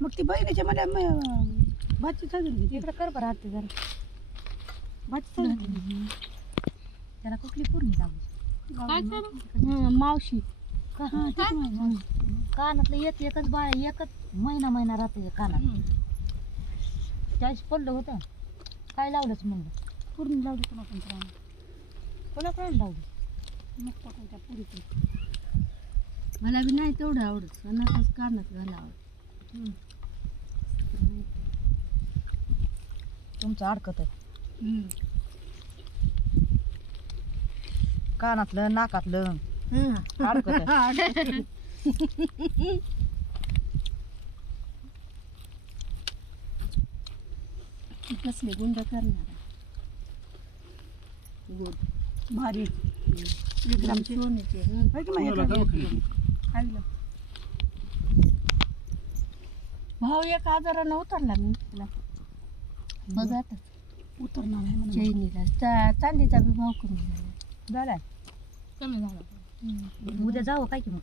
मग ती बहिणीच्या मला भाची साजून घेते. इकडे कर बरं हात जरा. भाची साजून त्याला कुठली पूर्ण हं, मावशी. का? हा, तेच म्हणलं. कानातलं एक एकच बाळ एकच महिना महिना राहते कानात. त्यावेळेस पडलं होतं. काय लावलंच म्हणलं? पूर्ण लावली पुन्हा पण तर आम्ही. कोणा कोणाला लावलं? मग टाकून त्या पुरीतून मला बी नाही तेवढं आवडत. सणातच कानात घालावं. तुमचं अडकत कानातलं नाकातलं अडकत कसले गुंड करणार गोड. भारी. सोन्याचे होय की नाही? एक ग्रामचे. खायला. भाव एक हजारानं उतरला मी तुला. बघ आता. उतरणार आहे म्हणून. चैनीला चा- चांदीचा बी भाव कमी झाला. झाला. कमी झाला. उद्या जावं काय की मग?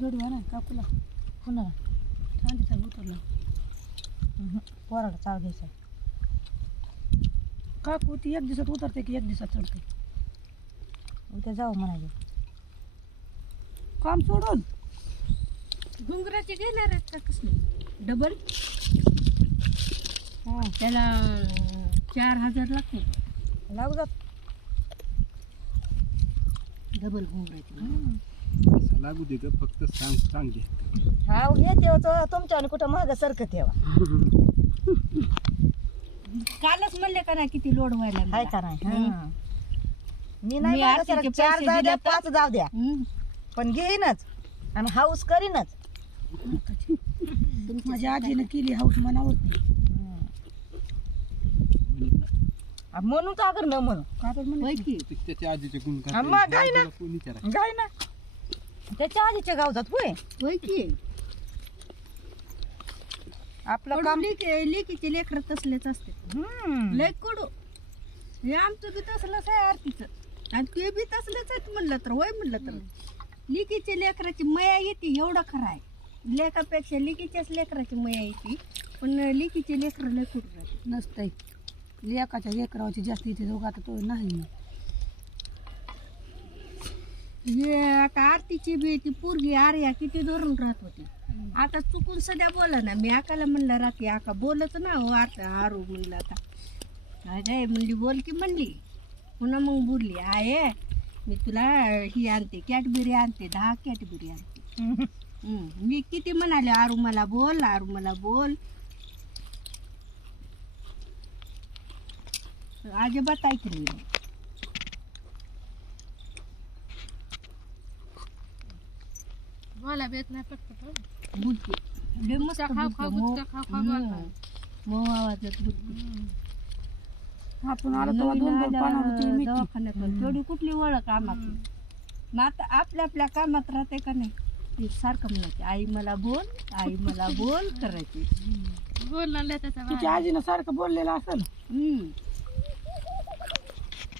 जोडवा ना काकूला कोणाला चांदीचा उतरला. पोराला चाळ घ्यायचा काकू ती एक दिवसात उतरते की एक दिवसात चढते? उद्या जावं म्हणाले काम सोडून. घुंगराचे घेणार आहेत का? कसले? डबल त्याला चार हजार लागते लागू जात. डबल घुंगराचे. लागू दे ग फक्त सांग सांग घे. हा हे तेव्हा तुमच्या कुठं महाग सारखं तेव्हा कालच म्हणले का नाही किती लोड व्हायला हाय का नाही? हं. मी मी नाही आरतीचे मागं पैसे चार जाऊ द्या दिले तर- पाच जाऊ द्या. हं. पण घेईनच. आणि हाऊस करीनच. माझ्या आजीनं केली हाऊस मनावर आणि म्हणून का कर न म्हणून का तर म्हणे? होय की? ते त्याच्या आजीचे गुण हा, मग काय ना? कोण विचारा गाय ना? त्याच्या आधीच्या गावजात होय. होय की? आपलं काम लेकीचे लेकर तसलेच असते. हम्म. लय कडू. हे आमचं बी तसलंच आहे आरतीचं. आणि ते बी तसलंच आहेत म्हणलं तर होय म्हणलं तर. लिकीच्या लेकराची मया येते एवढं खरं आहे. लेखापेक्षा लिकीच्याच लेकराची मया येते पण लिकीचे लेकर लय राहते नसतंय. लेकाच्या लेकराची जास्त इथे दोघं आता तो नाही हे आता आरतीची बी ती पोरगी आर्या किती धरून राहत होती. आता चुकून सध्या बोला ना मी आकाला म्हणलं राहते आका बोलत ना हो आता आरू म्हणलं आता. अरे म्हणली बोल की म्हणली. पुन्हा मग बोलली आहे मी तुला ही आणते कॅटबिरी आणते दहा कॅटबिरी आणते. मी किती म्हणाले आरू मला बोल आरू मला बोल. अजिबात ऐकली नाही. मला बेत नाही पटकन बुलकी लय मस्त खाऊ खाऊ बुलकी. गुटखा खाऊ खाऊ हम्म. बोलणार. मऊ आवाजात बुलकी. आपण आलो तेव्हा दोन दोन पानावर होती नवीन मेथी दवाखान्यात पण तेवढी कुठली ओळख मग आता आपल्या आपल्या कामात राहते का नाही? ती सारखं म्हणायची आई मला बोल आई मला बोल करायची. तिच्या आजीनं सारखं बोललेलं असेल? हम्म,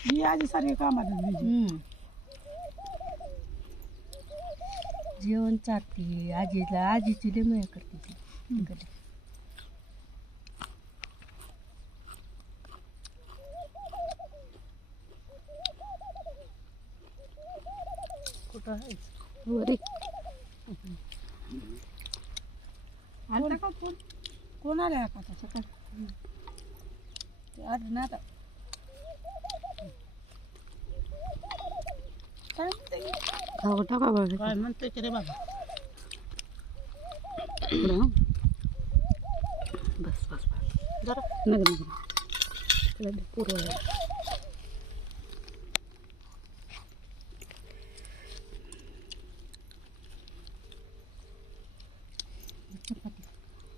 ही आजी सारखी कामात आहे बिझी. हम्म. जेवण चालते. आजीला आजीची लय मया करते ती. तिकडे. कुठं आहे? वरी. आलता का फोन कोण आले आता सकाळ ते आज ना आता. काय म्हणते खाऊ टाका काय म्हणते की रे बाबा? बस बस बस. जरा. नगर नगर त्याला पूर्व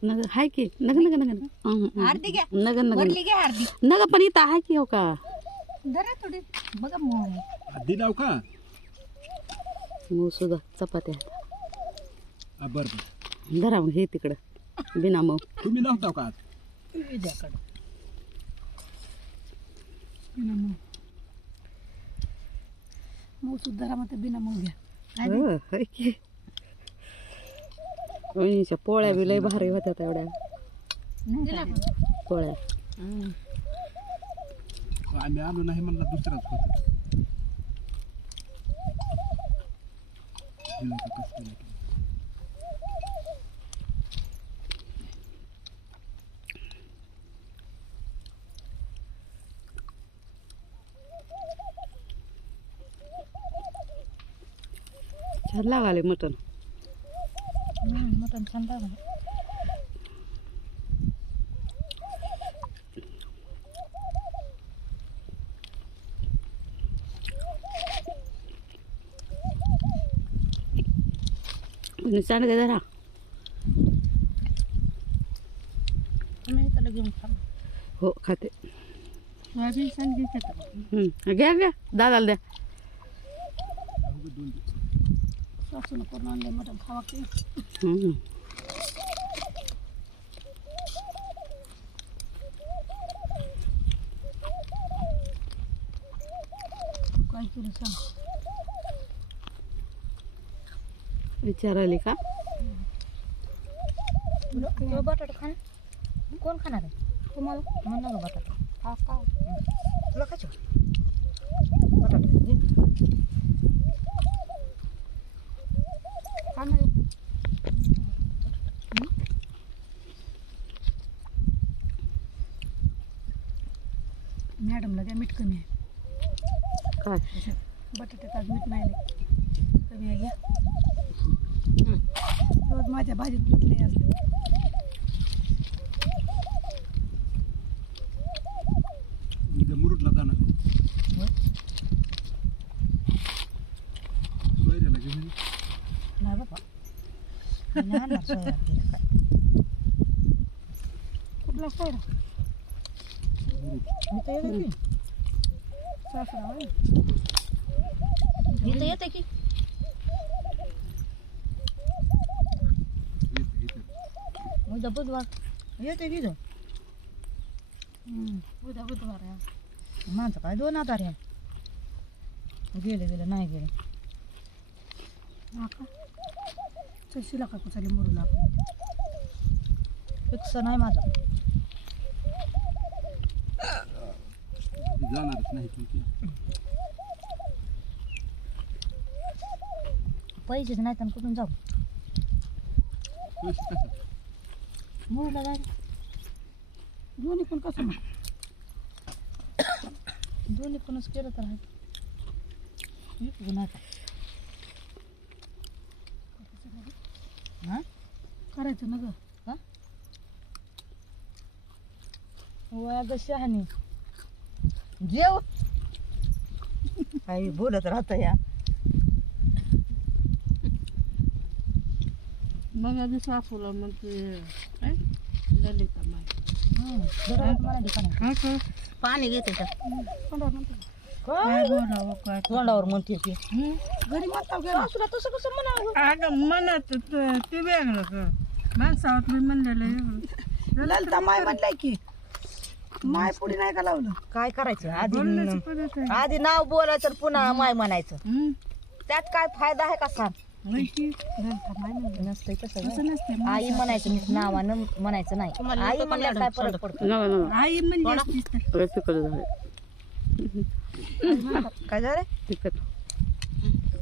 नगर हाय की? नगर नगर नगर अर्धी घ्या नगर नगर वरली घ्या अर्धी नगर पण इथं आहे की हो का? जरा थोडी. बघा मोह आधी लाव का? मग सुद्धा चपात्या. हा, बरं बरं. धरा मग हे तिकडं. बिना मग तुम्ही नव्हता का? बिना मग मग सुद्धा बिना घ्या. हो, हाय की. वहिनीच्या पोळ्या बी लय भारी होत्या तेवढ्या. पोळ्या. आम्ही आलो नाही म्हणला दुसराच होता. छान लागाले मटण. हम्म, मटण छान लागलं वहिनी सांडगे जरा तुम्ही त्याला घेऊन खा हो खाते सोयाबीन सांगितलं घेतात का हम्म. घ्या घ्या दादाला द्या अवघं दोन दिवस. सासून करून आणले मटण खावा की हम्म. काय केलं सांग विचारायली का बटाटा खा कोण खाणार आहे? तुम्हाला. म्हणा गं बटाटा. हा का? बटाटा घे. का नाही द्या मीठ कमी आहे. काय? बटाट्यात आज मीठ नाही. कमी आहे घ्या रोज माझ्या भाजीत मीठ लय असते. मुरुडला जाणार सोयऱ्याला घेऊन. नाही बाबा. नाही. कुठला सोडा मी तर येते की. उद्या बुधवार. येते की. उद्या बुधवार आहे. माझं काय दोन आधार आहे गेले गेले नाही गेले हा का कुचाली मरू आपण फिक्स नाही माझं जाणारच नाही तुमची पैसेच नाही तर कुठून जाऊ? पैसे कसं दोन्ही पण कसं मग दोन्ही पणच केलं तर आहे. विकू नाही हा? करायचं ना ग. वया शहाणी. जेव काही बोलत राहत या. मग आधी सासूला म्हणते काय ललिता माय? काय पाणी घेते का काय? बोलावं काय तोंडावर म्हणते ती. घरी म्हणता सासूला तसं कसं म्हणावं? अगं म्हणत त- वेगळं माणसावर म्हणलेलं ललता माय म्हणलाय की माय पुढे नाही का लावलं? काय करायचं? आधी बोलण्याची पद्धत आहे. आधी नाव बोलायचं आणि पुन्हा माय म्हणायचं. हं? त्यात काय फायदा आहे का सांग? होय की? ललता माय म्हणलं नसतंय तसं असं नसते आई म्हणायचं नावानं म्हणायचं नाही. आई म्हणल्यावर काय फरक पडतो? नवा नवा आई म्हणजे असतीच तर. लय तिखट झाले काय झालं तिखट.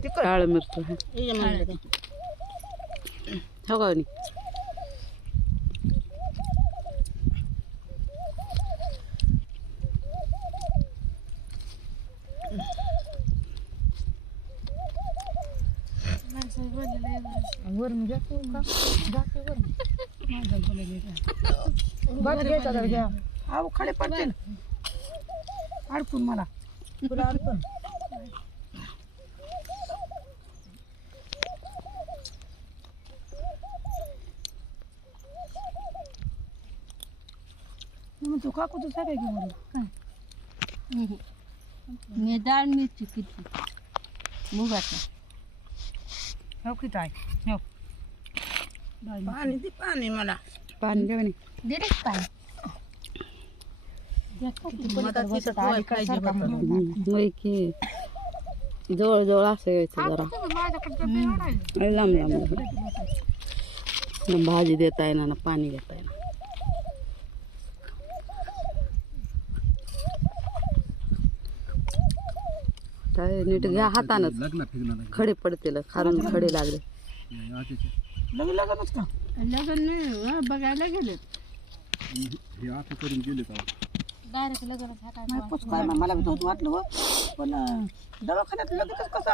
तिखट? काळ मिरची आहे. हो का वहिनी? वरून घ्या तू का? जाते वरून. घ्यायचा घ्या अहो खडे पडतील. अडकून मला. तुला अडकून. मी म्हणतो काकू तू सगळे घेऊन आलो. काय? मी डाळ मिरची किती? मुगाचा. हो किती आहे. पाणी दे पाणी मला पाणी. दिले. होय की जवळ जवळ असं यायचं जरा लांब लांब न भाजी देता येणार ना पाणी घेता येणार काय नीट घ्या हातानच खडे पडतील खारून खडे लागले लग्न लग्नच का? लग्न नाही हं, बघायला गेलेत. हे आता करून गेले का डायरेक्ट हाताने पुचकाय मला बी तोच वाटलं हो. पण अं, दवाखान्यात लगेच कसं